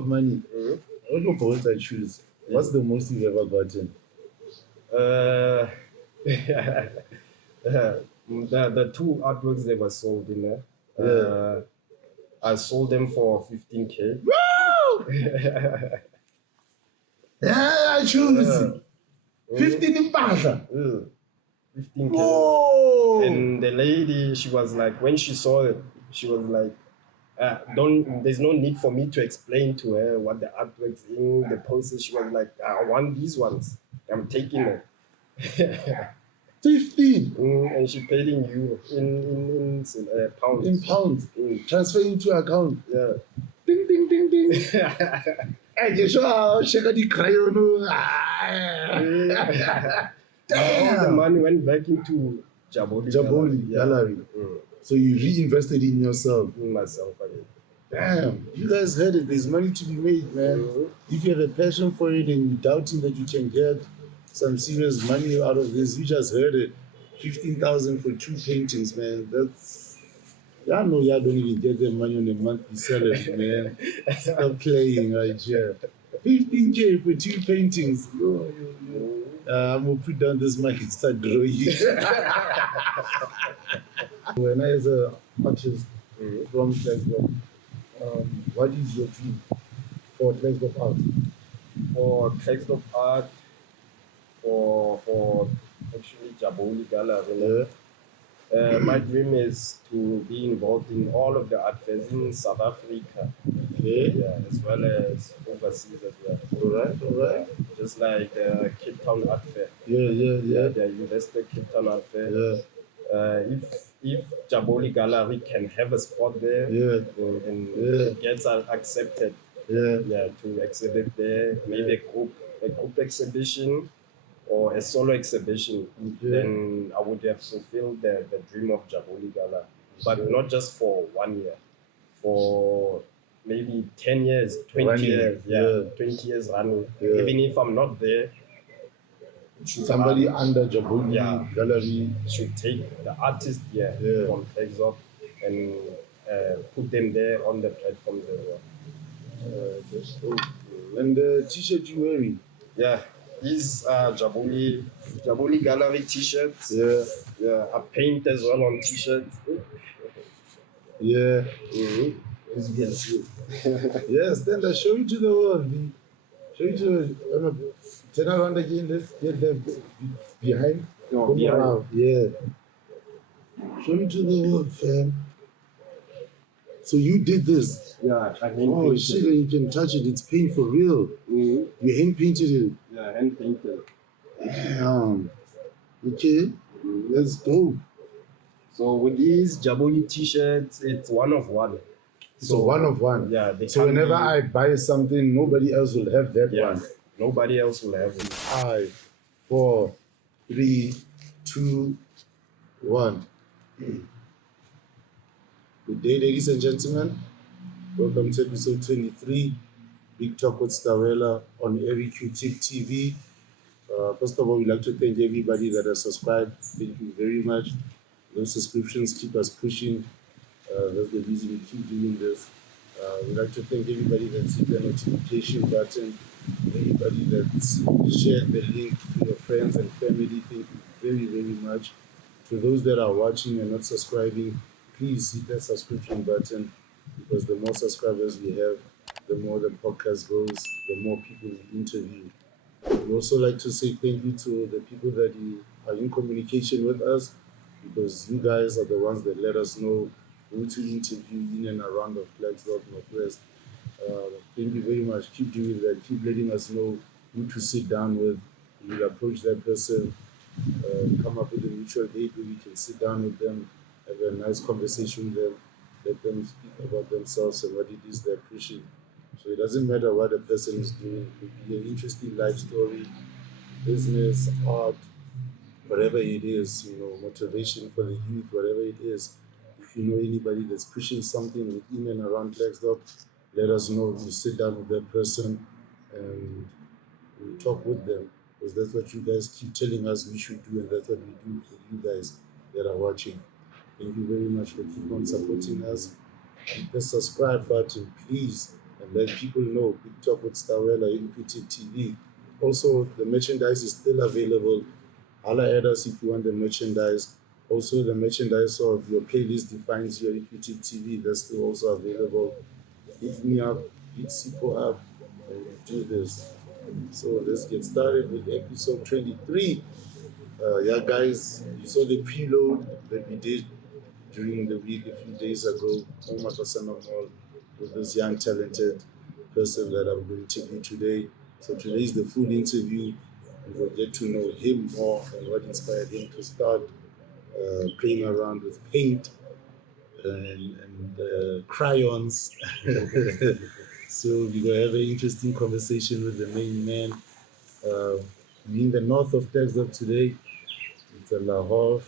of money, what your boys I choose? What's the most you've ever gotten? The two artworks that were sold in there. I sold them for 15K. Woo! Yeah, I choose 15 in Pasha. 15K. Whoa! And the lady, she was like, when she saw it, she was like, there's no need for me to explain to her what the artwork's in the poses. She was like, I want these ones. I'm taking them. 15 and she paid in euro, in pounds. in pounds. Transfer into account. Yeah. Ding ding ding ding. Hey, you sure check out the crayon? All the money went back into Jaboli Gallery. So you reinvested in yourself. In myself again. Damn, you guys heard it. There's money to be made, man. If you have a passion for it and you're doubting that you can get some serious money out of this, you just heard it. 15,000 for 2 paintings, man. That's, y'all know y'all don't even get their money on a monthly salary, man. Stop playing right here. 15K for 2 paintings. I'm gonna put down this mic and start drawing. When I was an artist from Klerksdorp, what is your dream for Klerksdorp art? For Klerksdorp art, for actually Jaboli Gallery. My dream is to be involved in all of the art fairs in South Africa. Okay. Yeah, as well as overseas as well. All right. Just like the Cape Town Art Fair. Yeah. The University Cape Town Art Fair. Yeah. If Jaboli Gallery can have a spot there and gets accepted, to exhibit there, maybe a group exhibition or a solo exhibition, then I would have fulfilled the dream of Jaboli Gallery. But not just for 1 year, for maybe 10 years, 20 years, 20 years running. Even if I'm not there, somebody under Jaboli Gallery should take the artist from Klerksdorp and put them there on the platform there. And the t-shirt you wearing? Yeah, these are Jaboli Gallery t-shirts. Yeah, I paint as well on t-shirts. Yeah. As you can see. Yes, then I show you to the world. Show you to turn around again. Let's get them behind. No, behind. Around. Yeah. Show you to the world, fam. So you did this? Yeah, I hand painted. Oh shit! You can touch it. It's paint for real. You hand painted it. Yeah, hand painted. Damn. Okay. That's dope. So with these Jaboli t-shirts, it's one of one. So one of one. Yeah. So whenever I buy something, nobody else will have that one. Nobody else will have it. 5, 4, 3, 2, 1. Good day, ladies and gentlemen. Welcome to episode 23, Big Talk with Stawela on Every Q-Tip TV. First of all, we'd like to thank everybody that has subscribed. Thank you very much. Those subscriptions keep us pushing. That's the reason we keep doing this. We'd like to thank everybody that's hit the notification button, everybody that's shared the link to your friends and family. Thank you very, very much. To those that are watching and not subscribing, please hit that subscription button, because the more subscribers we have, the more the podcast grows, the more people we interview. We'd also like to say thank you to the people that are in communication with us, because you guys are the ones that let us know who to interview in and around of Klerksdorp Northwest. Thank you very much. Keep doing that. Keep letting us know who to sit down with. We'll approach that person, come up with a mutual date where we can sit down with them, have a nice conversation with them, let them speak about themselves and what it is they're pushing. So it doesn't matter what a person is doing. It could be an interesting life story, business, art, whatever it is, motivation for the youth, whatever it is. If you know anybody that's pushing something in and around Klerksdorp, let us know. We sit down with that person and we talk with them, because that's what you guys keep telling us we should do, and that's what we do for you guys that are watching. Thank you very much for keep on supporting us. Hit the subscribe button, please, and let people know. Big Talk with Stawela, Equity TV. Also, the merchandise is still available. Holla at us if you want the merchandise. Also, the merchandise of your playlist defines your Equity TV. That's still also available. Hit me up, hit Sipo up, and we do this. So let's get started with episode 23. Yeah, guys, you saw the preload that we did during the week a few days ago. With this young, talented person that I'm going to interview today. So today is the full interview. We will get to know him more and what inspired him to start playing around with paint and crayons. So we're going to have an interesting conversation with the main man. We in the north of Klerksdorp today. It's a Lahore,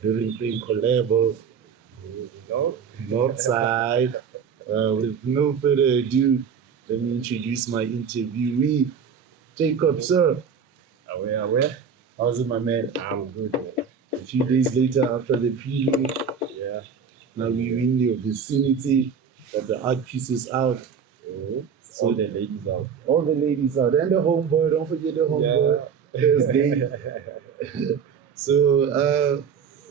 during playing collabo, north side. With no further ado, let me introduce my interviewee, Jacob, sir. Aware. How's it, my man? I'm good, man. A few days later, after the prelude, Yeah. now we're in your vicinity, got the art pieces out. So all the ladies out. All the ladies out. And the homeboy, don't forget the homeboy. Thursday. So,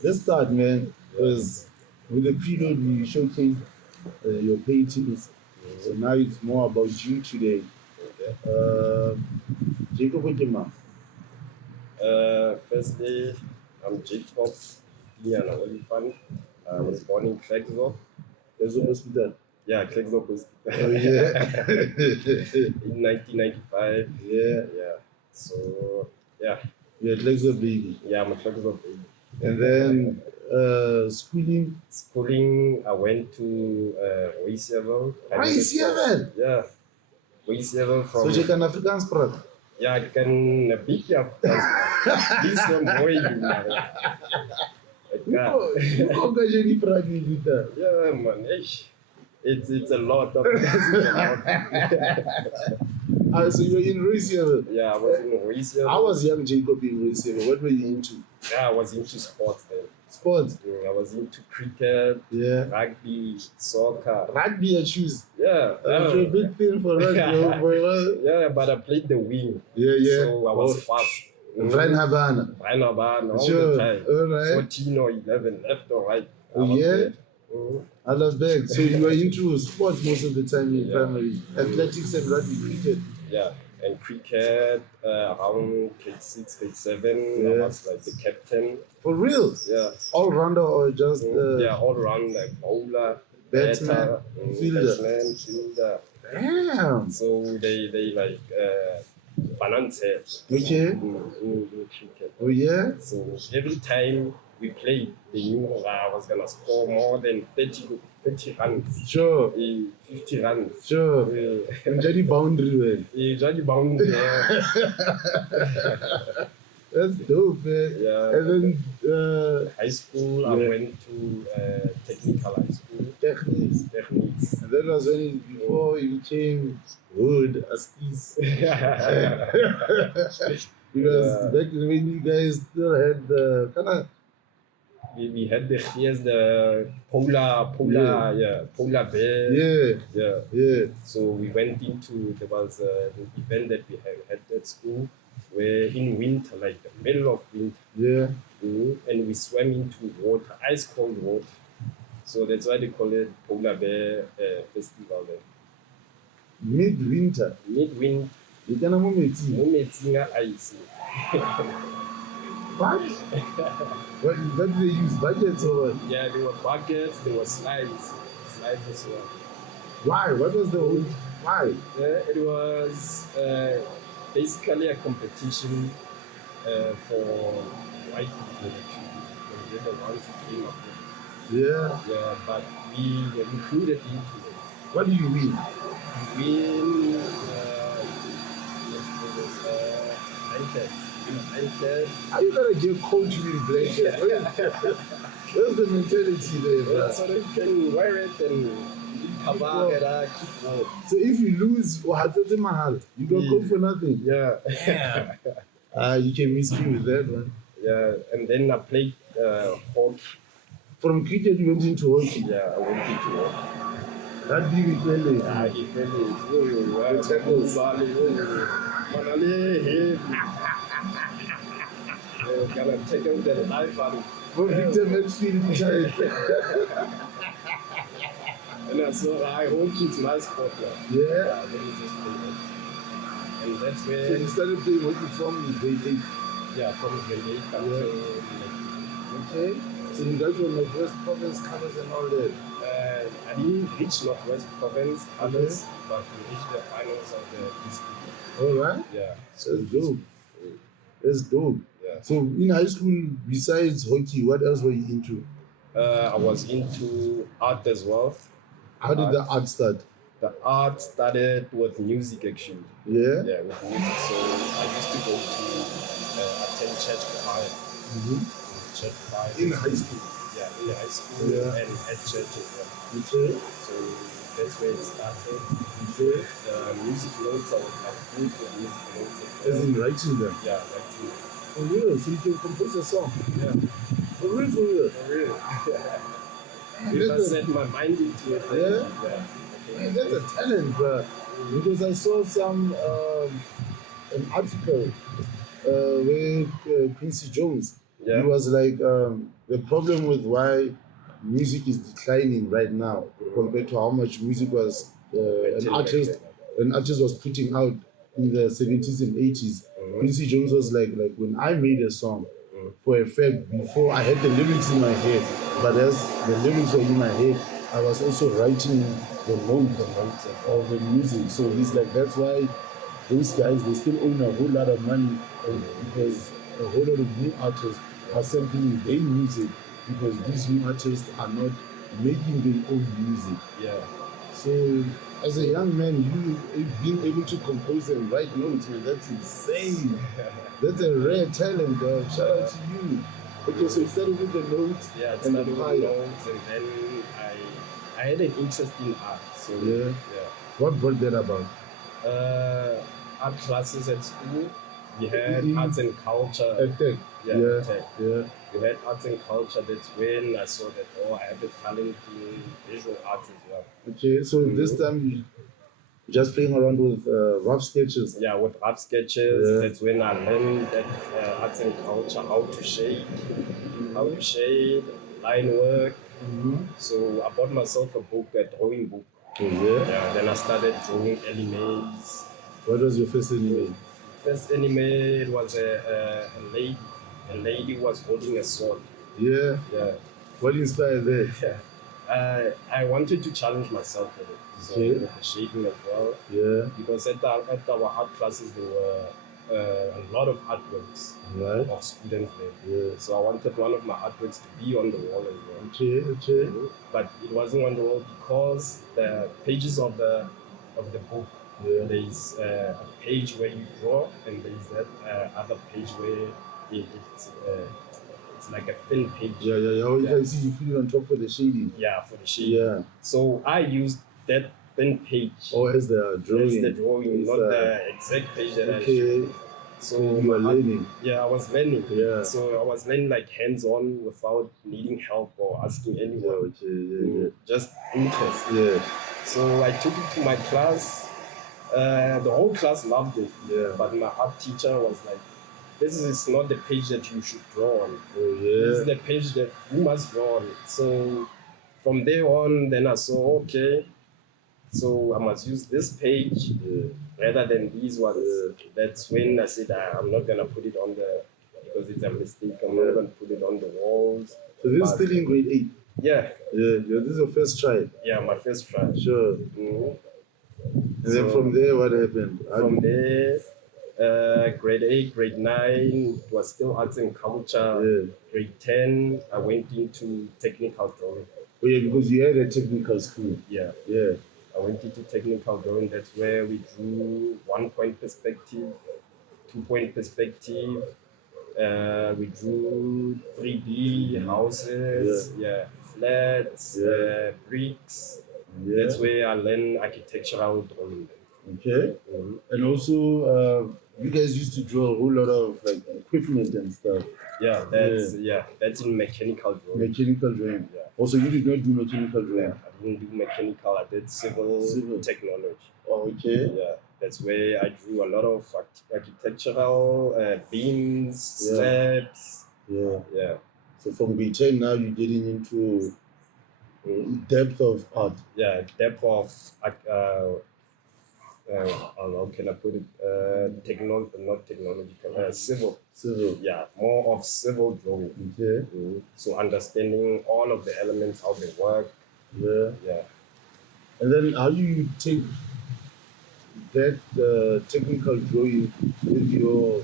let's start, man. Because with the prelude, we showcased your paintings. So now it's more about you today. Jacob, what's your mouth? Firstly, I'm Jacob Liana Olifant. I was born in Klerksdorp. There's a hospital. Yeah, Klerksdorp was Oh, yeah. in 1995. Yeah. So, yeah. You're a Klerksdorp baby. Yeah, I'm a Klerksdorp baby. And then schooling. Schooling, I went to Roysevel. Roysevel? Yeah. Roysevel from... So you can Afrikaans praat? Ja, ik kan een beetje Afrikaans. Niet zo mooi doen, maar... Hoe kan je niet praten in die taal? Ja, man. It's a lot of... So you're in Roysevel? Yeah, I was in Roysevel. I was young Jacob in Roysevel. What were you into? Yeah, I was into sports then. Sports? I was into cricket, rugby, soccer. Rugby, I choose. Yeah. You're a big thing for rugby, boy. Yeah, but I played the wing. Yeah. So I was fast. Brian Havana. All Sure. the time. All right. 14 or 11, left or right. Oh, yeah? I love that. So you were into sports most of the time in primary. Athletics and rugby, cricket. Yeah, and cricket around grade 6, grade 7. I was like the captain. For real? Yeah. All rounder or just all round, like bowler, batsman, fielder. Damn. So they like balance it. Okay. In cricket. Oh yeah. So every time we played, they knew I was gonna score more than 30 runs. Sure. 50 runs. Sure. Enjoy the boundary, man. Enjoy the boundary. That's dope, man. Yeah. And then high school, I went to technical high school. Techniques. And that was when before you became hood, Askis. Because back when you guys still had the kind of. We had the polar bear. Yeah. So we went into, there was an event that we had at school where in winter, like the middle of winter. Yeah. And we swam into water, ice cold water. So that's why they call it Polar Bear Festival then. Midwinter. You can have ice. What? What did they use? Buckets or what? Yeah, there were buckets, there were slides as well. Why? What was the whole... Why? It was basically a competition for white people actually. They were the ones who came up with it. Yeah, but we were included into it. What do you win? We win blankets. How you gonna give coach with blankets? Where's the mentality there, bro? So that you can wear it and keep warm. So if you lose, you don't go for nothing. Yeah. You can miss me with that one. Yeah, and then I played hockey. From cricket, you went into hockey. Yeah, I went into hockey. That big equally. The tackles. Gonna tackle the life out of. What Victor Medfield child. And I saw I hope it's my sport now. Yeah. Let me just play it. And that's where. So you started playing hockey from grade 8? Yeah, from grade 8 up to Okay. So you guys were Northwest Province colors and all that? I didn't reach Northwest Province colors, but we reached the finals of the district. Alright. Yeah. So that's dope. That's dope. Yeah. So in high school, besides hockey, what else were you into? I was into art as well. How did the art start? The art started with music actually. Yeah? Yeah, with music. So I used to go to attend church choir. Church choir. In high school? Yeah, in high school and at church as well. Okay. So that's where it started. Okay. Music notes, I was like good with music notes. As in writing them? Yeah, writing. For real? So you can compose a song? Yeah. For real, for real? For real. If I set my mind into it, then Man, that's a talent, bro. Because I saw some an article where Quincy Jones, he was like, the problem with why music is declining right now compared to how much music was an artist was putting out in the 70s and 80s. Quincy Jones was like when I made a song, for a fact, before I had the lyrics in my head, but as the lyrics were in my head, I was also writing the notes of the music. So he's like, that's why those guys, they still own a whole lot of money because a whole lot of new artists are sampling their music because these new artists are not making their own music. Yeah. So as a young man, you being able to compose and write notes, man, that's insane. That's a rare talent, dog. Shout out to you. Okay, so you started with the notes. Yeah, I started with the notes, and then I had an interest in art. So yeah. What brought that about? Art classes at school. We had arts and culture. At Tech. Yeah. Tech. Yeah. We had arts and culture. That's when I saw that I have a talent in visual arts as well. Okay, so this time you just playing around with rough sketches. Yeah, with rough sketches. Yeah. That's when I learned that arts and culture, how to shade, line work. So I bought myself a book, a drawing book. Yeah. Then I started drawing animes. What was your first anime? First anime, it was a lady. A lady was holding a sword. Yeah. Yeah. What inspired that? Yeah. I wanted to challenge myself with it. So with the shading as well. Yeah. Because at our art classes there were a lot of artworks of students there. Yeah. So I wanted one of my artworks to be on the wall as well. Okay. But it wasn't on the wall because the pages of the book. Yeah. There's a page where you draw, and there's that other page where it's like a thin page. Yeah. Oh, yeah. See, you put it on top for the shading. Yeah, for the shading. Yeah. So I used that thin page. Oh, as the drawing. As the drawing, not the exact page that I showed. So you were learning. Yeah, I was learning. Yeah. So I was learning like hands-on without needing help or asking anyone. Yeah. Just interest. Yeah. So I took it to my class. The whole class loved it. Yeah. But my art teacher was like, this is not the page that you should draw on. Oh, yeah. This is the page that you must draw on. So from there on, then I saw, okay, so I must use this page rather than these ones. Yeah. That's when I said, I'm not going to put it on because it's a mistake. I'm not going to put it on the walls. So this is still in grade 8? Yeah. Yeah, this is your first try? Yeah, my first try. Sure. And then from there, what happened? From there, grade 8, grade 9 was still arts and culture. Yeah. Grade 10, I went into technical drawing. Oh yeah, because you had a technical school. Yeah. I went into technical drawing. That's where we drew 1-point perspective, 2-point perspective. We drew 3D houses, flats, bricks. That's where I learned architectural drawing. Okay. And also, you guys used to draw a whole lot of like equipment and stuff. Yeah, that's in mechanical drawing. Mechanical drawing. Yeah. Also, you did not do mechanical drawing. Yeah, I didn't do mechanical. I did civil technology. Oh, okay. Yeah, that's where I drew a lot of architectural beams, slabs. Yeah. Yeah. So from grade 10 now you're getting into depth of art. Yeah, depth of how can I put it? Not technological, civil. Civil. Yeah, more of civil drawing. Okay. So understanding all of the elements, how they work. Yeah. Yeah. And then how do you take that technical drawing with your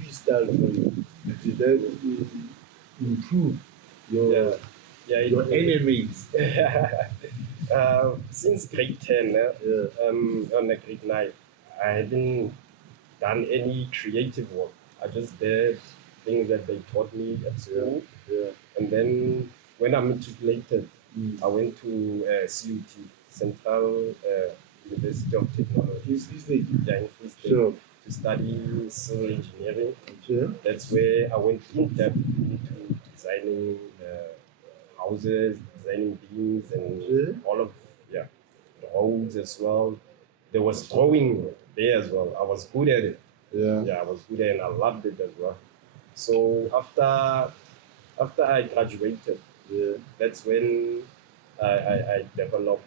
freestyle drawing? Did that improve your enemies? Since grade 10, on grade 9, I haven't done any creative work. I just did things that they taught me at school. Yeah. And then when I matriculated, I went to CUT, Central University of Technology. In Free State? Yeah, in Free State. Sure. To study civil engineering. Okay. That's where I went in depth into designing houses, designing beams, and all of the roads as well. There was drawing there as well. I was good at it. Yeah, I was good at it and I loved it as well. So after I graduated, that's when I developed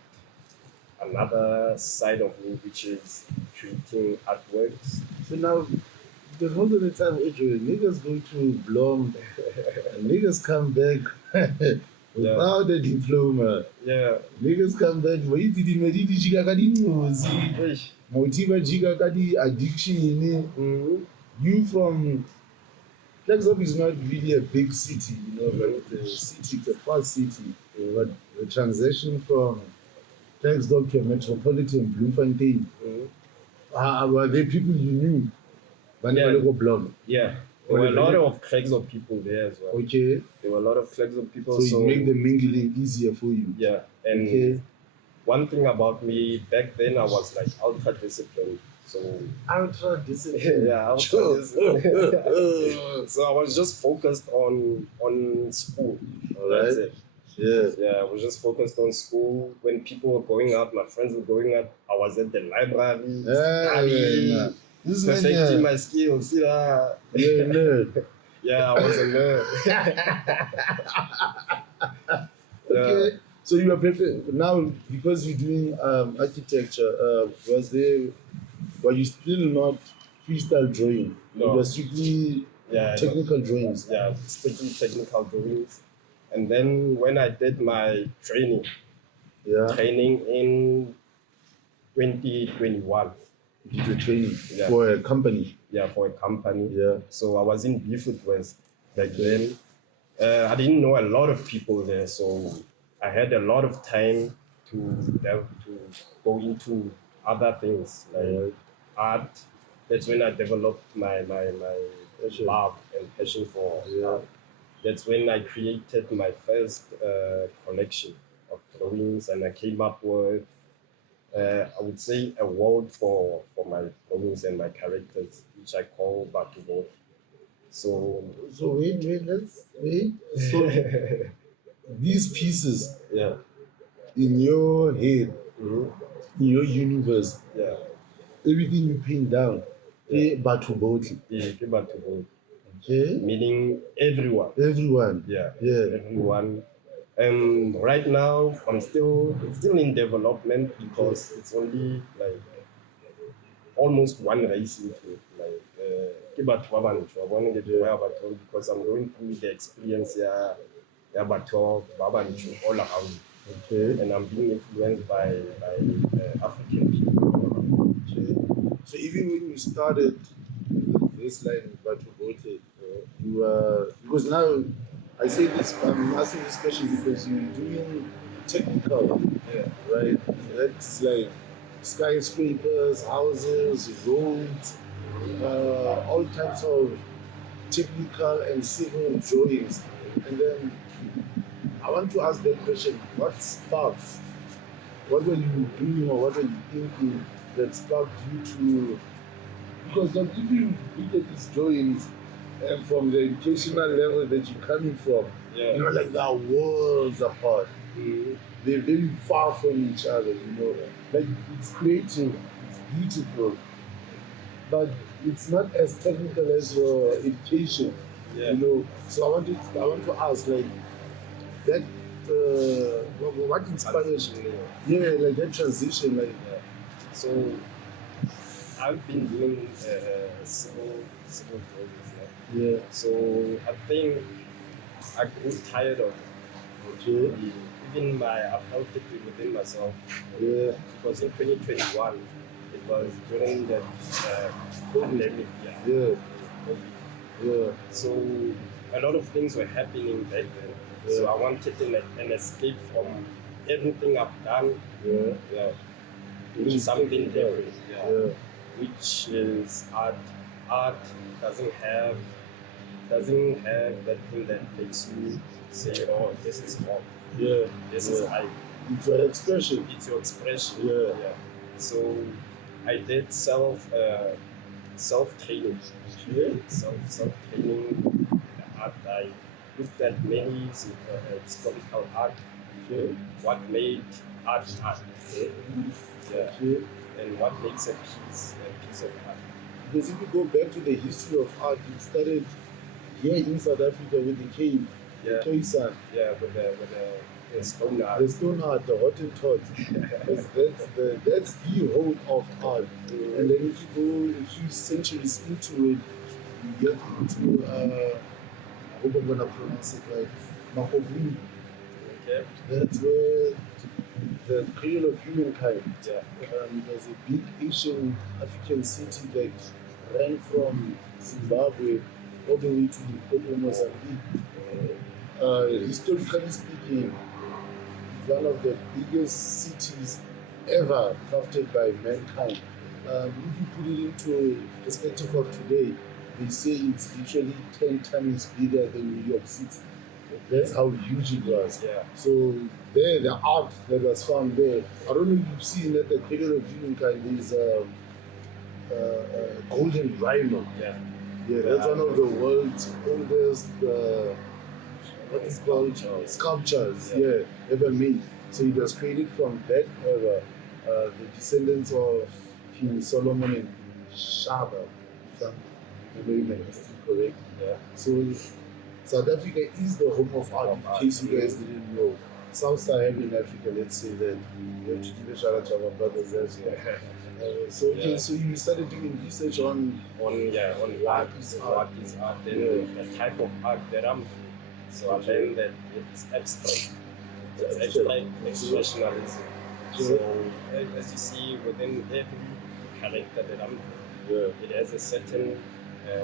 another side of me, which is creating artworks. So now, because most of the time, niggas go to Blom, and niggas come back without a diploma. Yeah. Niggas come back, addiction. You from Klerksdorp is not really a big city, but it's a fast city. But the transition from Klerksdorp to a metropolitan Bloemfontein, were there people you knew? Yeah. There were a lot of Klerksdorp people there as well. Okay. There were a lot of Klerksdorp people. So you make the mingling easier for you. Yeah. And one thing about me, back then I was like ultra disciplined. So ultra disciplined. Yeah, ultra disciplined. So I was just focused on school. That's it. Yeah, I was just focused on school. When people were going out, my friends were going out, I was at the library studying, perfecting my skills. Yeah, nerd. Yeah, I was a nerd. Okay, so you are perfect now because you're doing architecture. Were you still not freestyle drawing? No. It was strictly technical drawings. Yeah, strictly technical drawings. And then when I did my training in 2021. You did a training for a company? Yeah, for a company. Yeah. So I was in Beaufort West back then. I didn't know a lot of people there, so I had a lot of time to go into other things like art. That's when I developed my love and passion for art. That's when I created my first collection of drawings, and I came up with, I would say, a world for my drawings and my characters, which I call Batubot. So wait, let's wait. So these pieces, in your head, in your universe, everything you paint down, Batubot. Yeah, Batubot. Okay. Meaning everyone. Everyone. Yeah. Everyone. And right now, it's still in development because it's only like almost one race into it. Like, because I'm going through the experience here, all around. Okay. And I'm being influenced by African people. Okay. So even when you started this line with Batubote, you because now I say this, I'm asking this question because you're doing technical, right? That's like skyscrapers, houses, roads, all types of technical and civil drawings. And then I want to ask that question: what sparked? What were you doing or what were you thinking that sparked you to Because like, if you look at these drawings and from the educational level that you're coming from, Yeah. you know, like they are worlds apart. Mm-hmm. They're very far from each other, you know. Like it's creative, it's beautiful, but it's not as technical as your education, Yeah. you know. So I want to ask, like, that what inspired you? Yeah, like that transition, like. Yeah. So I've been doing civil drawings. Yeah. So I think I grew tired of Okay. even I felt it within myself. Yeah. Because in 2021 it was during the pandemic. Yeah. COVID. Yeah. So a lot of things were happening back then. Yeah. So I wanted an escape from everything I've done. Yeah. Yeah. Doing something different. Yeah. Which is art. Art doesn't have that thing that makes you say, oh, this is art. Yeah. This is hype. It's your expression. It's your expression. Yeah. So I did self training. Yeah. Self training. Art. I looked at many historical art. Okay. What made art art? Okay. Yeah. Okay. And what makes a piece of art? Because if you go back to the history of art, it started here in South Africa with the cave, Yeah. the Khoisan. Yeah, with the stone art. The stone art, the Hottentot. That's the whole of art. And then if you go a few centuries into it, you get into I hope I'm gonna pronounce it right, Mahogany. Okay. That's where the cradle of humankind. Yeah. There's a big Asian African city that ran from Zimbabwe all the way to Limpopo, Mozambique. Historically speaking, it's one of the biggest cities ever crafted by mankind. If you put it into perspective of today, they say it's literally 10 times bigger than New York City. That's how huge it was. Yeah. So there, the art that was found there, I don't know if you've seen that the cradle of humankind is a golden rhino. Yeah. Yeah, that's one of the world's oldest what is called sculptures, ever made. So it was created from that era, the descendants of King Solomon and Shaba, if I'm remembering my history correct. Yeah. So South Africa is the home of art, in case you guys didn't know. South Saharan Africa, let's say that. We have to give a shout out to our brothers as well. So you started doing research on what is art, and the type of art that I'm doing. So I learned that it's abstract. It's abstract expressionism. So as you see within every character that I'm doing, it has a certain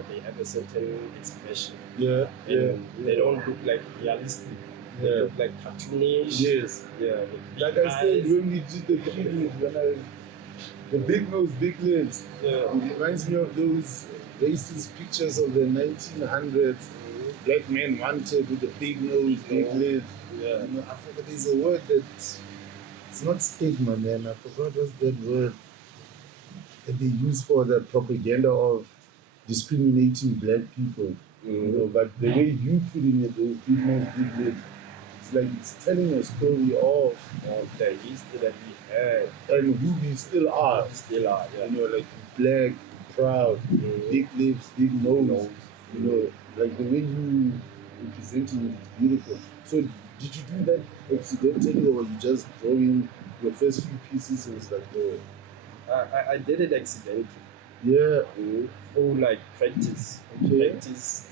they have a certain expression. They don't look like realistic. They look like cartoonish. Yes. Yeah. Like I said when we did the preview, the big nose, big lips. Yeah. It reminds me of those racist pictures of the 1900s. Black men wanted with the big nose, big lips. Yeah. You know, I forgot there's a word that it's not stigma, man. I forgot what's that word that they use for the propaganda of discriminating black people. You know, but the way you put in it, those big nose, big lips, it's like it's telling a story of the history that we had and who we still are. Yeah. You know, like black, proud, big lips, big nose. You know, like the way you presenting it is beautiful. So did you do that accidentally, or were you just drawing your first few pieces and it's like, oh? I did it accidentally. Yeah. Through like practice. Okay. Practice.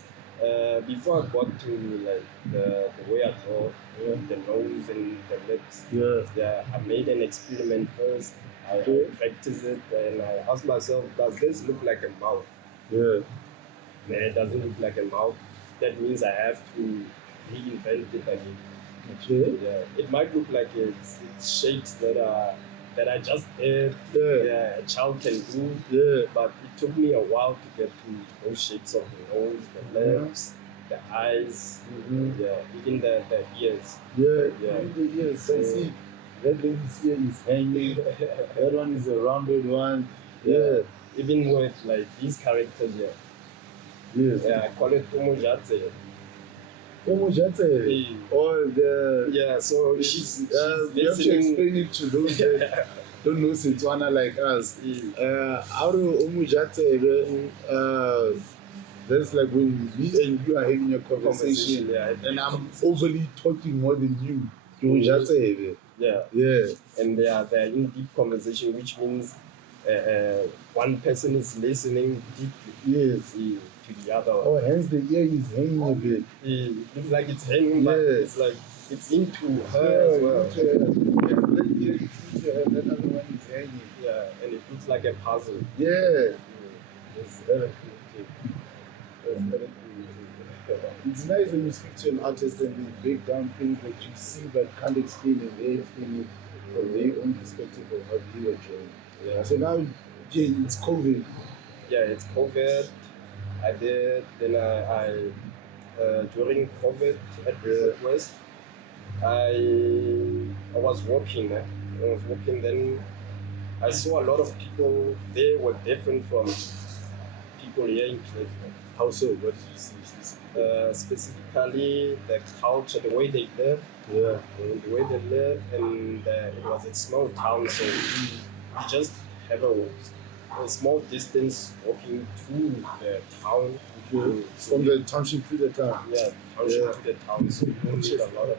Before I got to like the way I draw, the nose and the lips. Yeah. I made an experiment first. I practiced it and I asked myself, does this look like a mouth? Yeah. No, it doesn't look like a mouth. That means I have to reinvent it again. Okay. Yeah. It might look like it's shapes that I just did. Yeah. A child can do. Yeah. But it took me a while to get to those shapes of the nose, the lips, the eyes, even the ears. Yeah. Even the ears. I see that lady's ear is hanging. That one is a rounded one. Yeah. even with like these characters here. Yes. Yeah, I call it Umujatse. Umujatse. Or the. Yeah, so she's you have to explain it to those that don't know Setswana like us. Out of Umujatse, that's like when me and you are having a conversation and I'm overly talking more than you. Umujatse. Yeah. And they are in deep conversation, which means one person is listening deeply. Yes. To the other. Oh, hence the ear is hanging a bit. It looks like it's hanging, but it's like it's into her as well. Into her. Into her, that other one is hanging. Yeah, and it looks like a puzzle. Yeah. That's very creative. It's nice when you speak to an artist and they break down things that you see but can't explain and they explain it from their own perspective of how they were drawing. Yeah. So now, it's COVID. Yeah, it's COVID. I did, then I during COVID at West, I was walking. Then I saw a lot of people. They were different from people here in Klerksdorp. How so? What did you see? Specifically, the culture, the way they live. Yeah. The way they live, and it was a small town, so we just have a small distance walking to the town. From the township to the town. Yeah, township to the town. So you don't need a lot of.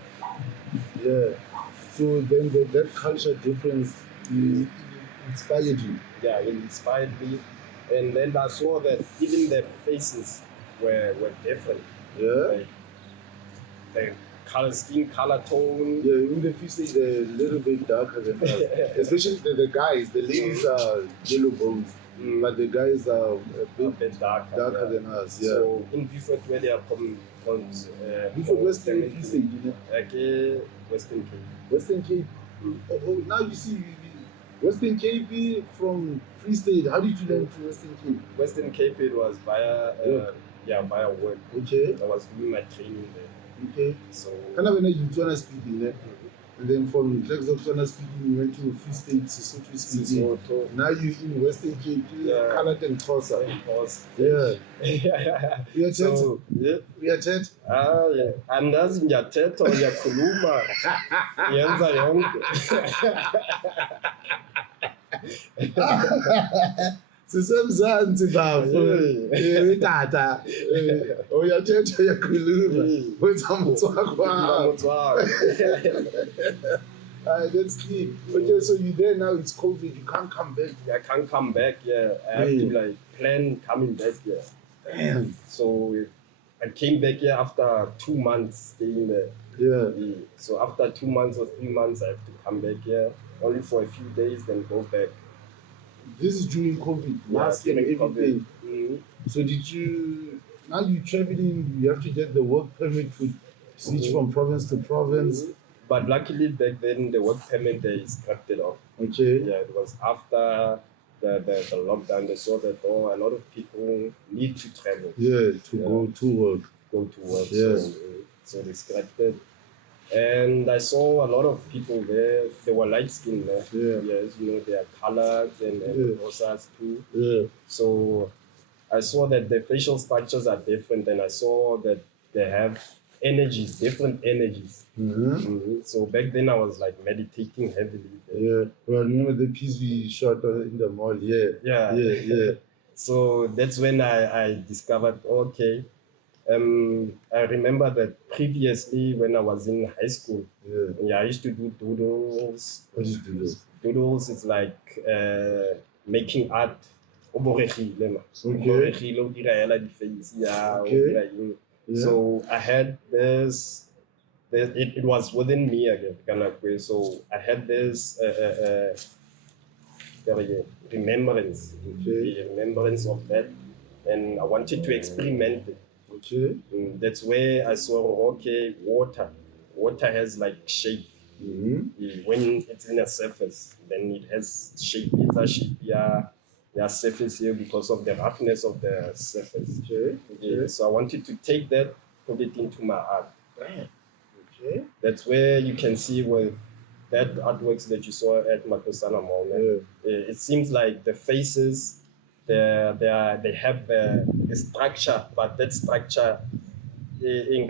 Yeah. So then that culture difference inspired you. Yeah, it inspired me, and then I saw that even their faces were different. Yeah. Like the skin color tone. Yeah, even the faces they're a little bit darker than us. Especially the guys. The ladies are yellow bones. But the guys are a bit darker than us. Yeah. So in Beaufort, where they are from Beaufort Western Free State, you know? Okay, Western Cape. Western Cape. Oh, now you see Western Cape from Free State. How did you learn to Western Cape? Western Cape, it was via via work. Okay. I was doing my training there. Okay. So kind of when you Tswana speaking, yeah? And then from Klerksdorp Tswana speaking, you went to Free State, Sesotho speaking. Now you're in Western Cape, Khaled and Xhosa. Yeah. We are chat. So, we are chat. Yeah. Andazi ngiyathetha ngiyakhuluma. Yenza yonke. Sisemzansi bafo. Tata. Uyathetha uyakhuluma. Wenza motswako. That's deep. Okay, so you there now, it's COVID, you can't come back. I can't come back, I have to plan coming back, Damn. So I came back here after 2 months staying there. Yeah. So after 2 months or 3 months, I have to come back here, only for a few days, then go back. This is during COVID, mask and everything. So now you're traveling, you have to get the work permit to switch from province to province. But luckily back then the work permit they scrapped it off. Okay. Yeah, it was after the lockdown. They saw that a lot of people need to travel. Yeah, go to work. Yeah. So they scrapped it. And I saw a lot of people there. They were light skinned there. Yeah. Yes, they are colored and rosas too. Yeah. So I saw that the facial structures are different, and I saw that they have energies, different energies. So back then I was like meditating heavily. Yeah. Well, remember the piece we shot in the mall? Yeah. So that's when I discovered, okay. I remember that previously when I was in high school, I used to do doodles. What is doodles? Doodles is like making art. Okay. So I had this, it was within me again, kind of way. So I had this remembrance, remembrance of that, and I wanted to experiment it. Okay. That's where I saw, okay, water has like shape. When it's in a surface, then it has shape. It's a shape, surface here because of the roughness of the surface. Okay. So I wanted to take that, put it into my art. Okay. That's where you can see with that artworks that you saw at Makosana Mall. It seems like the faces they have a structure, but that structure in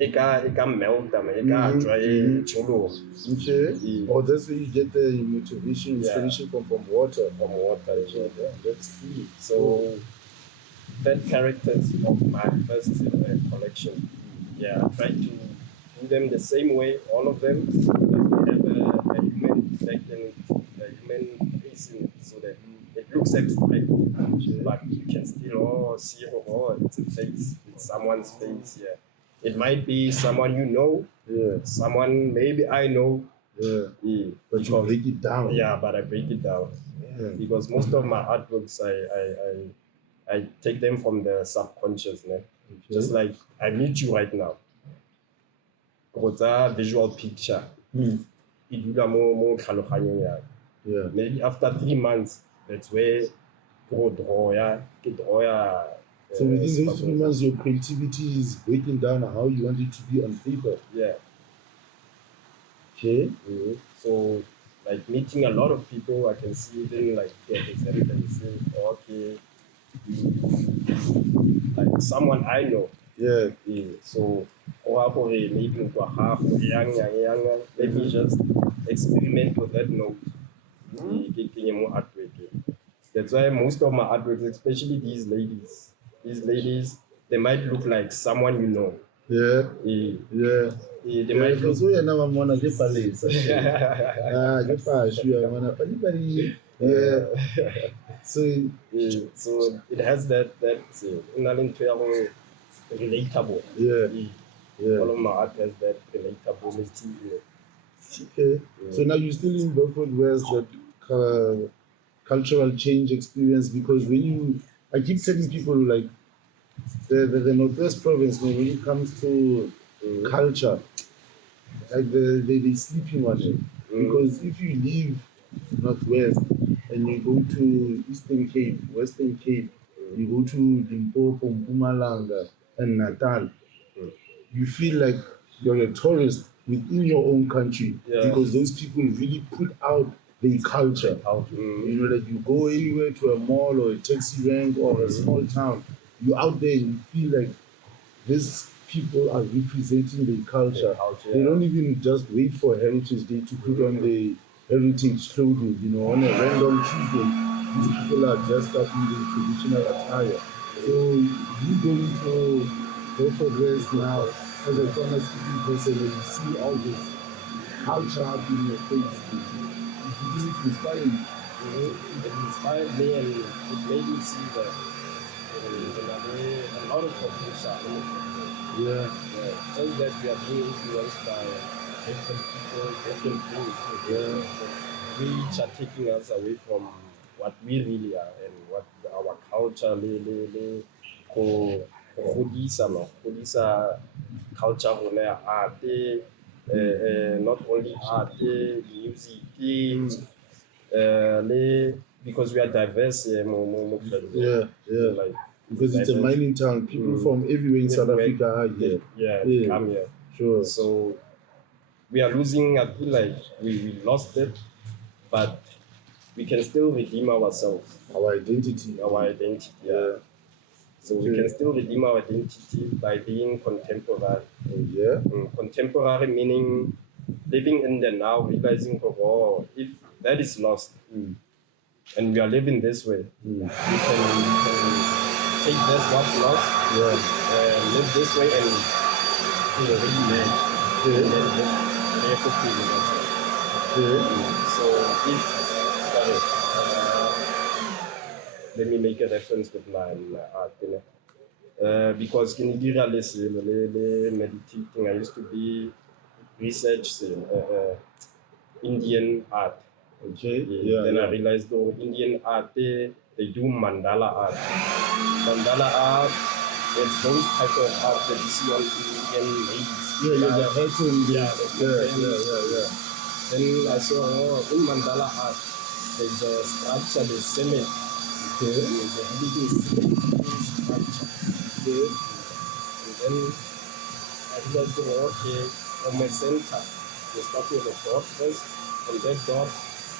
it can melt them, it can dry chulu. Okay. Or that's where you get the motivation, inspiration from water. From water. Yeah, that's cool. So that characters of my first collection. Yeah, I try to do them the same way, all of them. Like they have a human effect in it, a human face in it, so that it looks abstract, but you can still see, it's a face, it's someone's face. Yeah, it might be someone you know, someone maybe I know. But you break it down. Yeah, but I break it down. Because most of my artworks, I take them from the subconscious. Just like I meet you right now. What's a visual picture? Maybe after 3 months, that's where go draw. So within those 3 months, your creativity is breaking down how you want it to be on paper. Yeah. Okay. So, like meeting a lot of people, I can see them like they say, okay, like someone I know. Yeah. So, or maybe young, let me just experiment with that note. More artwork. That's why most of my artworks, especially these ladies, they might look like someone you know. Yeah. They might look. So now I'm one of the palace. Yeah. So it has that relatable. Yeah. All of my art has that relatability. Okay. So now you're still in Beaufort West, that cultural change experience, because I keep telling people like the Northwest province, when it comes to culture, like they sleeping on it. Because if you leave Northwest and you go to Eastern Cape, Western Cape, you go to Limpopo, Mpumalanga, and Natal, you feel like you're a tourist within your own country, because those people really put out their culture. You know, like you go anywhere to a mall or a taxi rank or a small town, you're out there and you feel like these people are representing their culture. They don't even just wait for Heritage Day to put on the heritage clothing. You know, on a random Tuesday, these people are dressed up in the traditional attire. So you go into Beaufort West now as a Ghana speaking person, and you see all this culture out in your face. It begins to inspire you. It inspired me, and it made me see that a lot of potential. Just that we are being influenced by different people, different things, which are taking us away from what we really are and what our culture really Odisa culture, art, not only art, music, because we are diverse. Like, because it's a mining town. People from everywhere in South Africa are here. Come here. Sure. So we are losing. I feel like we lost it, but we can still redeem ourselves. Our identity. So we can still redeem our identity by being contemporary. Contemporary meaning living in the now, realizing, if that is lost, and we are living this way, we can take that what's lost, and live this way and So if let me make a reference with my art, because can you meditating, I used to be research Indian art. Then I realized though Indian art they do mandala art. Mandala art, it's those type of art that you see on Indian ladies. Then I saw in mandala art there's a structure, there's cement. The building is structure. And then I realized from my center, you start with a dot first. From that dot,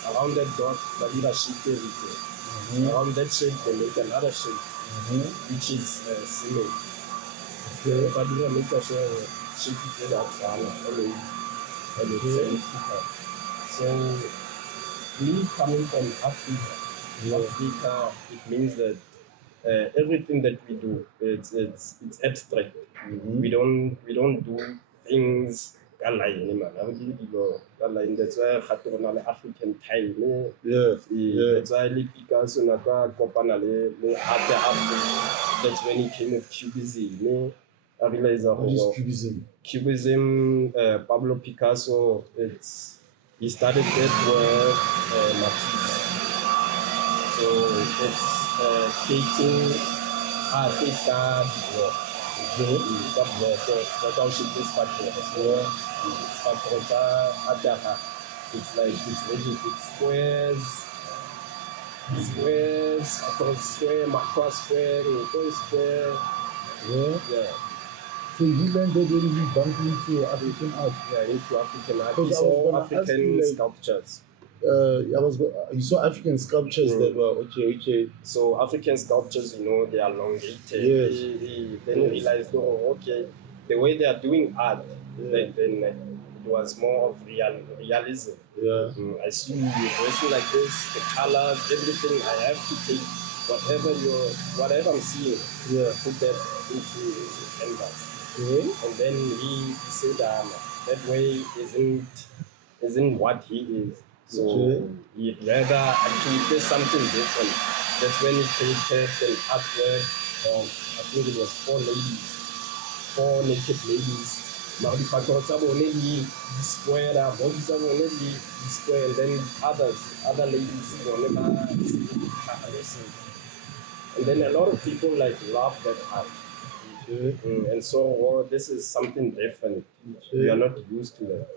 around that dot, Badila Shite everything. Around that shape, they make another shape, which is similar. But you make a shape is So, me coming from Africa, it means that everything that we do, it's abstract. We don't do things online, man. That's why African time. That's why Picasso kopana le art Africa. That's when he came of Cubism. I realize What is Cubism? Cubism, Pablo Picasso. He started that with Matisse. So it's creating Africa it's like it's rigid, it's squares, across square, across square, square. Yeah. So you learned that when you bumped into African art? Yeah, into African art. You saw African sculptures. You saw African sculptures that were okay. So African sculptures, they are elongated. Yes. Then you realize, okay, the way they are doing art, then it was more of realism. Yeah. I see you dressing like this, the colors, everything. I have to take whatever I'm seeing, put that into canvas. And then he said that way isn't what he is. So he rather actually did something different. That's when he created an artwork of, I think it was 4 naked ladies. Square, and then other ladies, and then a lot of people love that art. And so this is something different. We are not used to that.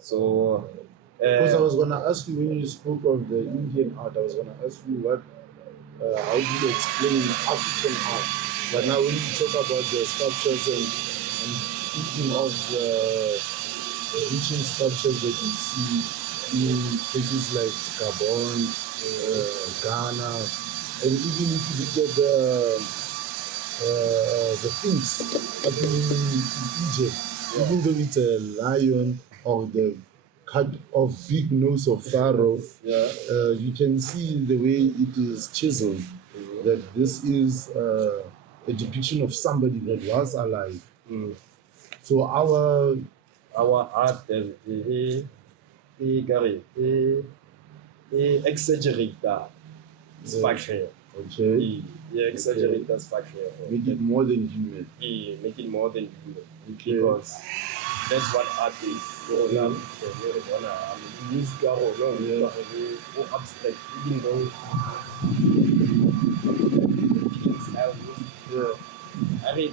So because I was gonna ask you when you spoke of the Indian art, I was gonna ask you how do you explain African art? But now when you talk about the sculptures and thinking of the ancient sculptures that you see in places like Gabon, Ghana, and even if you look at the Sphinx up in Egypt, even though it's a lion or the cut off big nose of Pharaoh, you can see the way it is chiseled that this is a depiction of somebody that was alive. So our art exaggerate that structure. Exaggerate that structure. Make it more than human. Make it more than human. Because that's what art is. Abstract, even though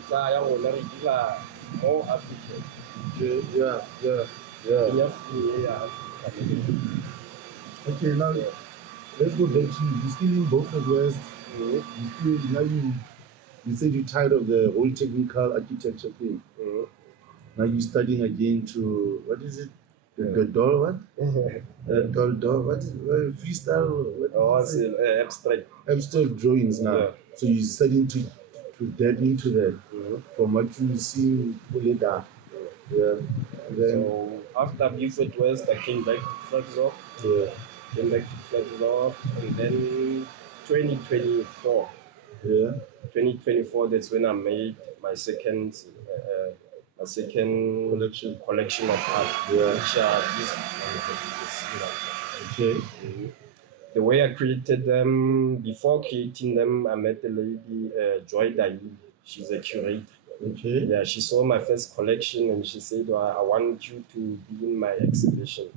style more African. Okay, now let's go back to you still in Beaufort West. You said you're tired of the whole technical architecture thing. Now you're studying again to, what is it? The doll, what? Doll, what is freestyle? Abstract. Abstract drawings now. So you're studying to delve into that. From what you see, Poleda. So after Beaufort West, I came back to Klerksdorp. And then 2024. 2024, that's when I made my second collection of art. The way I created them, before creating them, I met the lady, Joy Dai. She's a curator. Yeah, she saw my first collection and she said, I want you to be in my exhibition.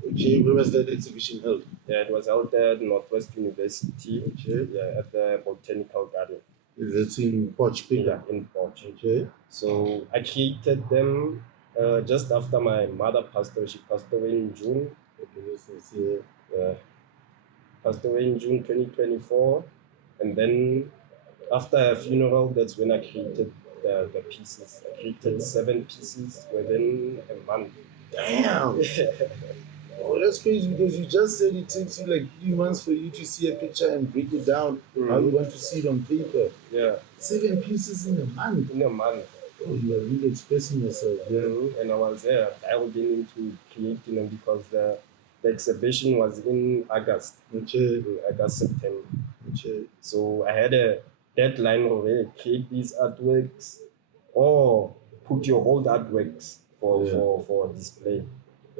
Where was that exhibition held? Yeah, it was held at Northwest University. At the Botanical Garden. That's in Poch. Yeah, in Poch. So I created them just after my mother passed away. She passed away in June. Passed away in June 2024. And then after a funeral, that's when I created the pieces. I created 7 pieces within a month. Damn! Oh, that's crazy because you just said it takes you like 3 months for you to see a picture and break it down how you want to see it on paper. Yeah. 7 pieces in a month. In a month. Oh, you are really expressing yourself. Yeah. And I was there diving into creating them because the exhibition was in August. Okay. August, September. Okay. So I had a deadline already, create these artworks or put your old artworks for display.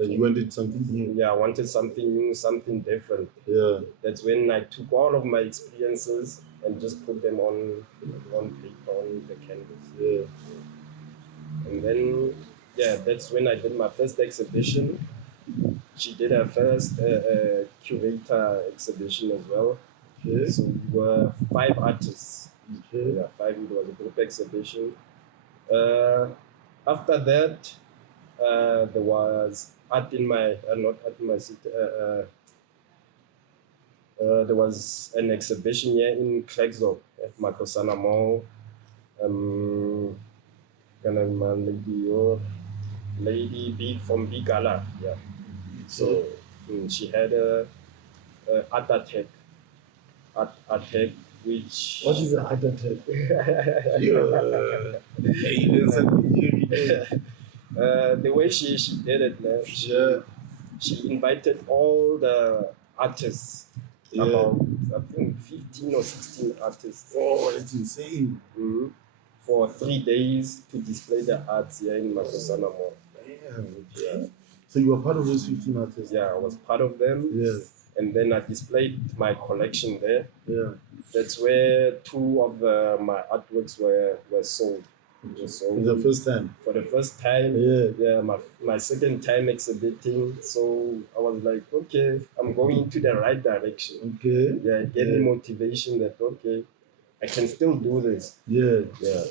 You wanted something new. Yeah, I wanted something new, something different. Yeah. That's when I took all of my experiences and just put them on paper, on the canvas. Yeah. And then, that's when I did my first exhibition. She did her first curator exhibition as well. Okay. So we were 5 artists. Okay. Yeah, 5. It was a group exhibition. After that, there was art in my not art in my city. There was an exhibition here in Klerksdorp at Makosana Mall. Gonna remember lady big from Bigala. Yeah. So she had a art attack. Art attack, which What is an art attack? You learn something new every day. the way she did it, man, she invited all the artists, about I think 15 or 16 artists. Oh, that's insane. For 3 days to display their arts here in Makosana Mall. Damn. Yeah. So you were part of those 15 artists? Yeah, I was part of them. Yeah. And then I displayed my collection there. Yeah. That's where 2 of my artworks were sold. For the first time? For the first time. Yeah. My second time exhibiting. So I was like, okay, I'm going into the right direction. Okay. Yeah, it gave me motivation that, okay, I can still do this. Yeah. Yeah.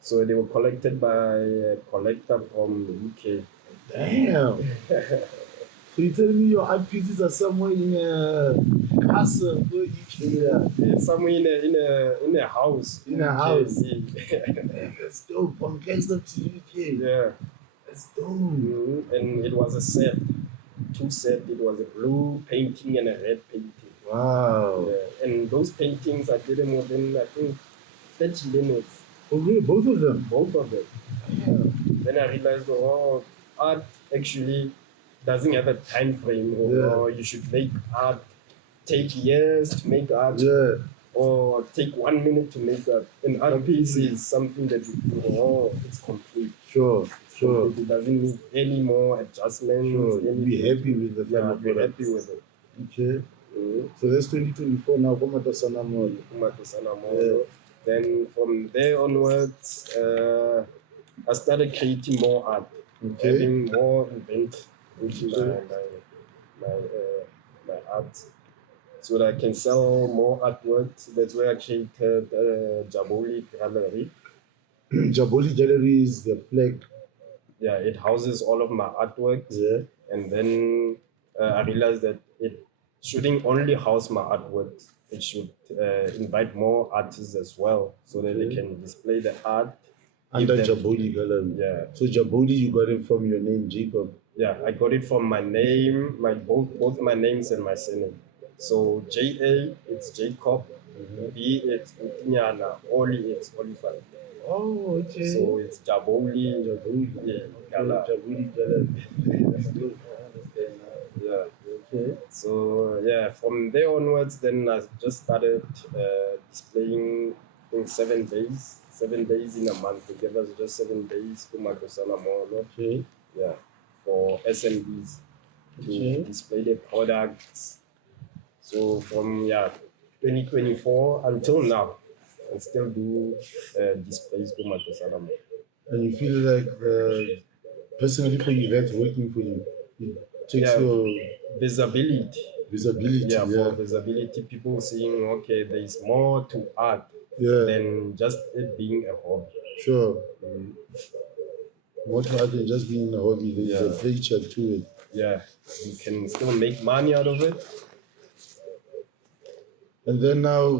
So they were collected by a collector from UK. Damn. So you telling me your art pieces are somewhere in a castle? Yeah, it's somewhere in a house. In a house. Yeah. That's dope. From Klerksdorp to UK. Yeah. That's dope. And it was a set. 2 sets. It was a blue painting and a red painting. Wow. Yeah. And those paintings I did them within, I think, 30 minutes. Oh, really? Both of them? Both of them. Yeah. Then I realized, art actually doesn't have a time frame, or you should make art take years to make art, or take 1 minute to make art. An art piece is something that you do, it's complete. Sure. It doesn't need any more adjustments. Sure. Be happy with the final product. Be happy with it. Okay. So that's 2024 now. Makosana Mall. Then from there onwards, I started creating more art, having more inventory into my art, so that I can sell more artworks. That's where I created Jaboli Gallery. Jaboli Gallery is the flag. Yeah, it houses all of my artworks. Yeah. And then I realized that it shouldn't only house my artworks. It should invite more artists as well, so that they can display the art. Under Jaboli Gallery. Yeah. So Jaboli, you got it from your name, Jacob. Yeah, I got it from my name, both my names and my surname. So J.A., it's Jacob. B, it's Utinyana. Oli, it's Oliver. Oh, okay. So it's Jaboli. Gallery. Jaboli Gallery. That's good. I understand now. Yeah. Okay. So from there onwards, then I just started displaying, I think 7 days. 7 days in a month. They gave us just 7 days to Makosana Mall. Okay. Yeah. For SMEs to display their products. So from 2024 until now, I still do displays to Makosana Mall. And you feel like personally for you, that's working for you. It takes your visibility. Yeah, for visibility, people seeing, okay, there is more to art than just it being a hobby. Sure. More to art than just being a hobby. There's a pleasure to it. Yeah, you can still make money out of it. And then now,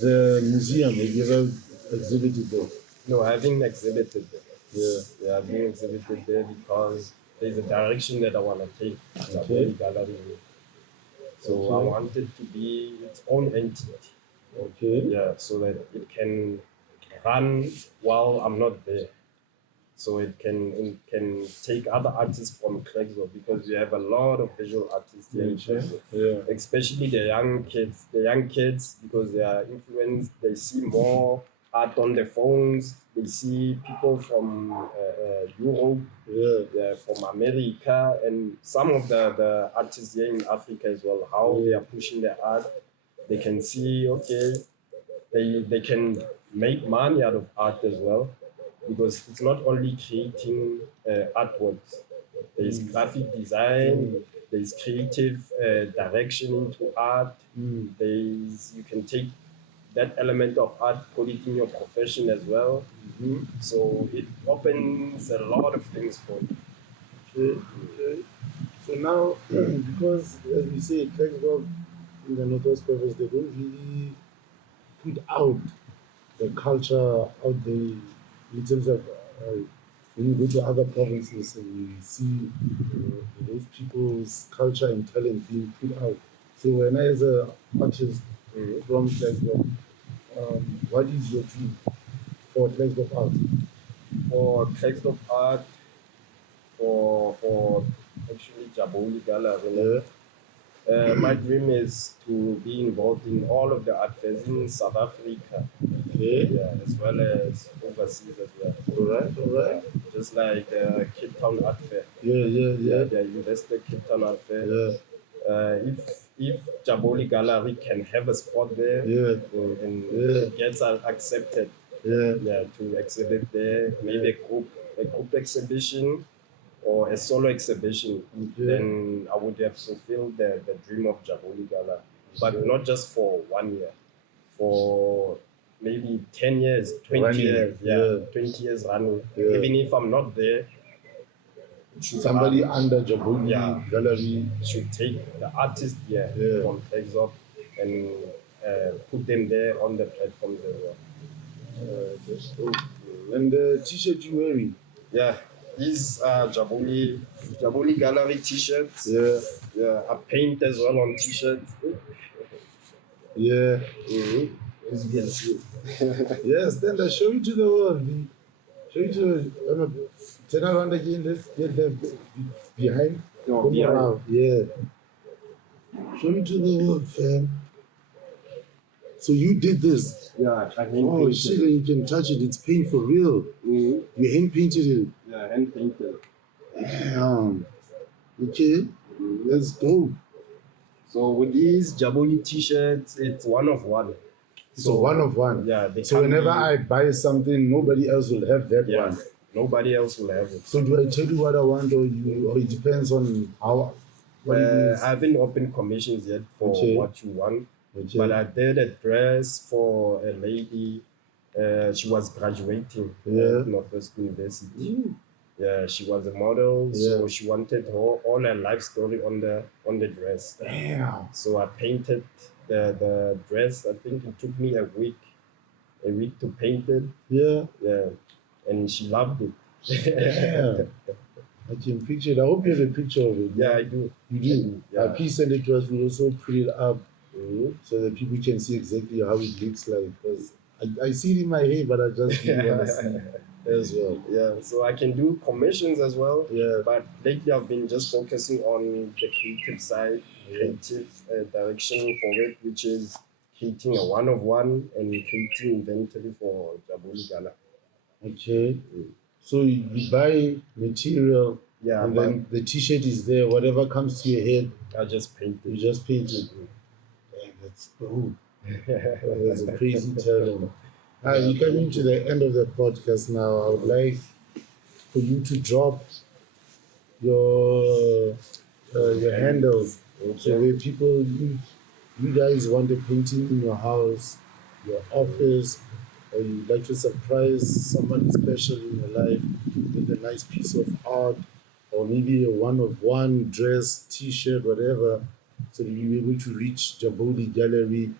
the museum, have you ever exhibited there? No, I haven't exhibited there. Yeah, I've been exhibited there because there's a direction that I want to take Jaboli Gallery with. So I want it to be its own entity. Okay. Yeah, so that it can run while I'm not there. So it can take other artists from Klerksdorp, because we have a lot of visual artists here in Klerksdorp. Yeah. Especially the young kids. The young kids, because they are influenced, they see more art on their phones. They see people from Europe, from America, and some of the artists here in Africa as well, how they are pushing their art. They can see, okay, they can make money out of art as well, because it's not only creating artworks. There is graphic design, there is creative direction into art. You can take that element of art, put it in your profession as well. So it opens a lot of things for you. Okay. So now, because as we say, Klerksdorp in the Northwest Province, they don't really put out the culture out there in terms of when you go to other provinces and you see those people's culture and talent being put out. So when I, as an artist from Klerksdorp, what is your dream for Klerksdorp art? For Klerksdorp art, for actually Jaboli Gallery. My dream is to be involved in all of the art fairs in South Africa. As well as overseas as well. All right. Just like the Cape Town Art Fair. The Investor Cape Town Art Fair. If Jaboli Gallery can have a spot there, and it gets accepted, to exhibit there, maybe a group exhibition or a solo exhibition, then I would have fulfilled the dream of Jaboli Gallery. But not just for 1 year, for maybe 10 years, 20 years, 20 years running. Even if I'm not there, somebody under Jaboli Gallery should take the artist from Klerksdorp and put them there on the platform there. And the t-shirt you wearing? These are Jaboli Gallery t-shirts. I paint as well on t-shirts. As you can see. Yes, then show it to the world. Show it to turn around again. Let's get them behind. Behind. Show it to the world, fam. So you did this? I hand painted. Shit, you can touch it. It's paint for real. You hand painted it? Hand painted. Damn. Okay, that's dope. So with these Jaboli t-shirts, it's one of one. So one of one. So whenever I buy something, nobody else will have that one. Nobody else will have it. So do I tell you what I want, or it depends on how? I haven't opened commissions yet for what you want. But I did a dress for a lady. She was graduating at Northwest University. She was a model, so she wanted all her life story on the dress. Damn. So I painted the dress. I think it took me a week to paint it. And she loved it. Damn. I can picture it. I hope you have a picture of it. I do. You do? Please send it to us. We'll also put it up so that people can see exactly how it looks like. Because I see it in my head, but I just really want to see it as well. So I can do commissions as well. But lately I've been just focusing on the creative side, creative direction for it, which is creating a one-of-one and creating inventory for Jaboli Gallery. Okay. So you buy material, and then the t-shirt is there. Whatever comes to your head, I just paint it. You just paint it. Damn, that's cool. That's a crazy talent. We're coming to the end of the podcast now. I would like for you to drop your handles. So where people, you guys want a painting in your house, your office, or you'd like to surprise somebody special in your life with a nice piece of art, or maybe a one-of-one dress, t-shirt, whatever, so that you're able to reach Jaboli Gallery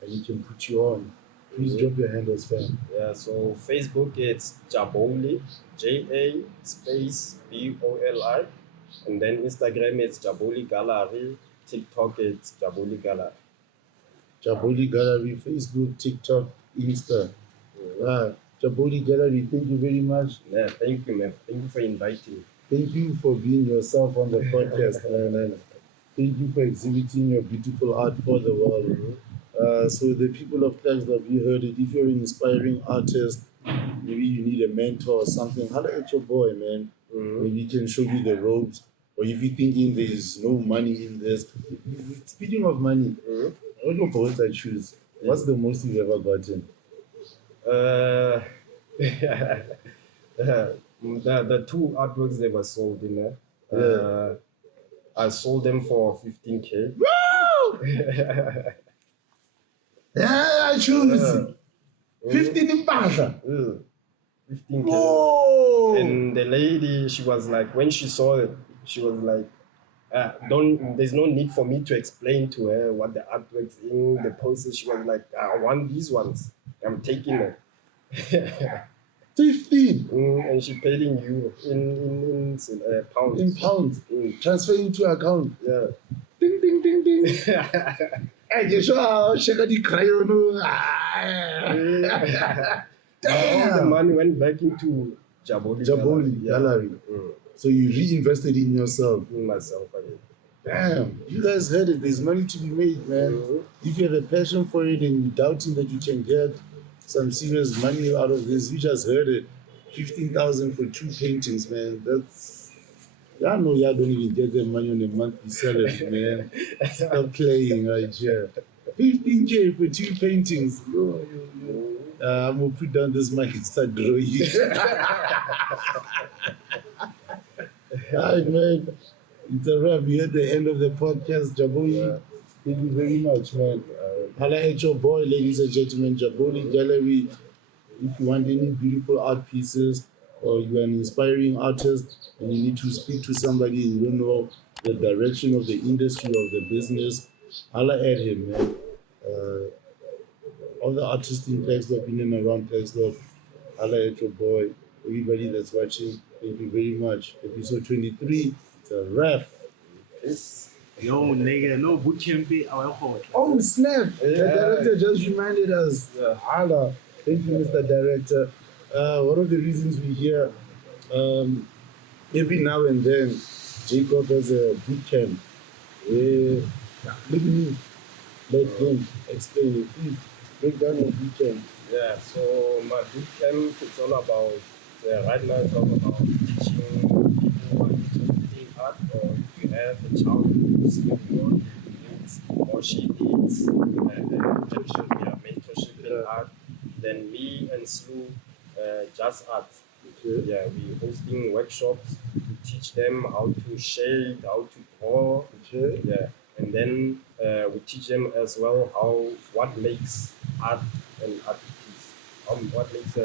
and you can put you on. Please drop your handles, fam. So Facebook, it's Jaboli, J-A space B-O-L-I. And then Instagram it's Jaboli Gallery. TikTok it's Jaboli Gallery. Jaboli Gallery, Facebook, TikTok, Insta. Jaboli Gallery, thank you very much. Yeah, thank you, man. Thank you for inviting me. Thank you for being yourself on the podcast, and thank you for exhibiting your beautiful art for the world. So the people of Klerksdorp, you heard it. If you're an inspiring artist, maybe you need a mentor or something, holler at your boy, man. Maybe he can show you the ropes. Or if you're thinking there's no money in this. Speaking of money, what your boys I choose? What's the most you've ever gotten? The two artworks that were sold in there. I sold them for 15K. Woo! Yeah, I choose 15 in Pasha. 15K. Whoa! And the lady, she was like, when she saw it, she was like, there's no need for me to explain to her what the artwork's in the poses. She was like, I want these ones. I'm taking them. 15. And she paid in euro, in pounds. In pounds. Transfer into account. Yeah. Ding, ding, ding, ding. Hey, you sure check out the crayon. All the money went back into Jaboli Gallery. So you reinvested in yourself. In myself, I mean. Damn, you guys heard it. There's money to be made, man. If you have a passion for it and you're doubting that you can get some serious money out of this, you just heard it. 15,000 for 2 paintings, man. That's, y'all know y'all don't even get that money on a monthly salary, man. Stop playing right here. 15K for 2 paintings. I'm gonna put down this mic and start drawing. Alright, man. It's a wrap. We're at the end of the podcast. Jaboli, thank you very much, man. Holla at your boy, ladies and gentlemen. Jaboli Gallery. If you want any beautiful art pieces or you are an inspiring artist and you need to speak to somebody and you don't know the direction of the industry of the business, holla at him, man. All the artists in Klerksdorp, in and around Klerksdorp, holla at your boy. Everybody that's watching, thank you very much. Episode 23, it's a wrap. Yes. Yo, nigga, no boot camp. Oh, snap! The director just reminded us. Holla. Thank you, Mr. Director. One of the reasons we hear every now and then, Jacob has a boot camp. Let him explain it. Please break down your boot camp. Yeah, so my boot camp, it's all about, right now it's all about teaching people who are interested in art, or if you have a child who's skilled needs or she needs mentorship in art, then me and Slu, Just Art, yeah, we're hosting workshops to teach them how to shade, how to draw, yeah, and then we teach them as well what makes art an art piece, what makes a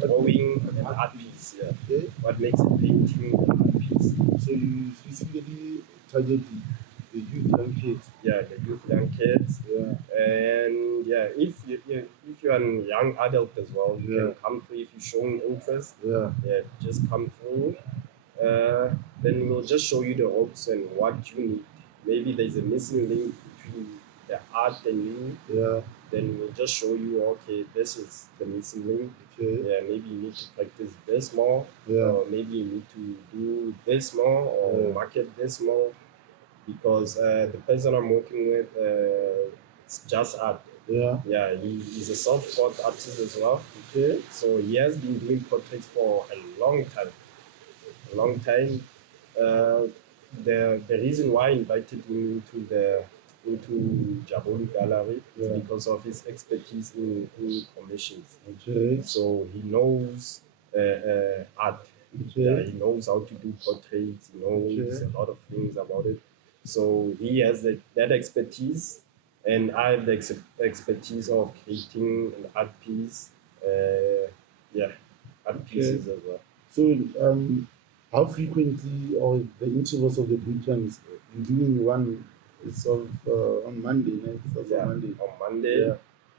drawing an art piece, yeah, what makes a painting an art piece. So you specifically target the youth young kids. Yeah, the youth young kids. Yeah. And yeah, if you're a young adult as well, you can come through if you're showing interest. Yeah, just come through. Then we'll just show you the ropes and what you need. Maybe there's a missing link between the art and you. Yeah. Then we'll just show you, okay, this is the missing link. Okay. Yeah, maybe you need to practice this more. Yeah. Or maybe you need to do this more or market this more. Because the person I'm working with, it's Just Art. Yeah. Yeah, he's a self-taught artist as well. Okay. So he has been doing portraits for a long time. The reason why I invited him into Jaboli Gallery is because of his expertise in commissions. Okay. So he knows art. Okay. Yeah, he knows how to do portraits. He knows a lot of things about it. So he has that expertise, and I have the expertise of creating an art piece. Art pieces as well. So, how frequently, or the intervals of the boot camps? You're doing one. It's on Monday, right? On Monday.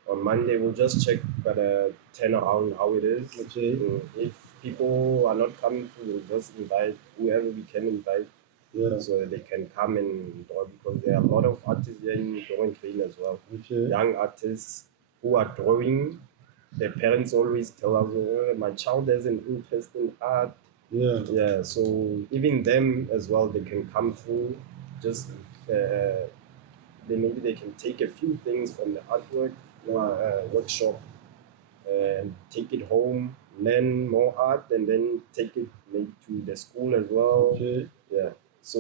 On Monday, we'll just check the turnaround how it is. Okay. If people are not coming through, we'll just invite whoever we can invite. Yeah. So that they can come and draw, because there are a lot of artists here in Drawing Train as well. Okay. Young artists who are drawing. Their parents always tell us, oh, my child has an interest in art. Yeah. Yeah. So even them as well, they can come through. Just maybe they can take a few things from the artwork workshop and take it home, learn more art, and then take it maybe to the school as well. Okay. Yeah. So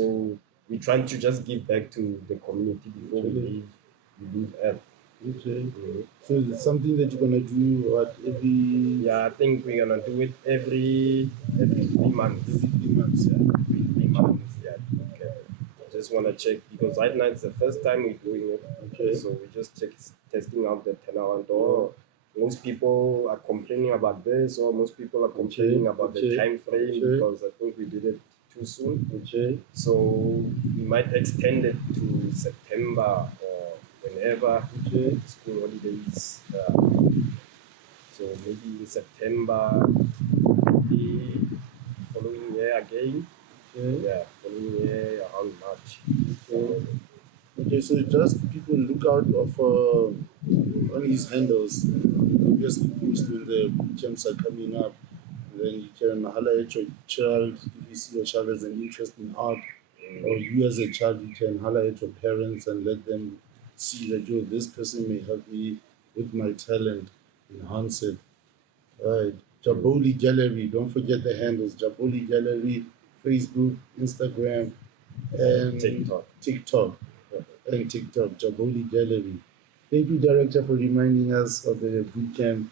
we're trying to just give back to the community before we leave Earth. Okay. So it's something that you're gonna do every. Yeah, I think we're gonna do it every 3 months. Every 3 months. Yeah, every 3 months. Yeah. Okay. I just wanna check, because right now it's the first time we're doing it. Okay. So we're just testing out the turnaround. Or most people are complaining about this, or most people are complaining about the time frame, because I think we did it too soon. Okay. So we might extend it to September or whenever school holidays. So maybe in September, the following year again. Yeah, following year around March. Okay, so just people look out on his handles. Obviously, post when the camps are coming up. Then you can holler at your child if you see your child has an interest in art, or you as a child, you can holler at your parents and let them see that this person may help me with my talent, enhance it. Right. Jaboli Gallery, don't forget the handles. Jaboli Gallery, Facebook, Instagram, and TikTok. And TikTok, Jaboli Gallery. Thank you, Director, for reminding us of the boot camp.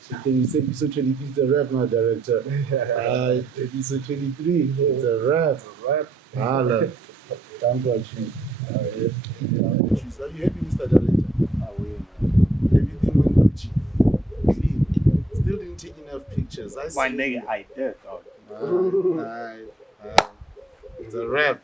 So can you say episode 23 is a wrap now, Director? Episode 23, it's a wrap. Hala. Thank you. Are you happy, Mr. Director? Everything went Gucci. Clean. Still didn't take enough pictures. My nigga, I did, dog. It's a wrap.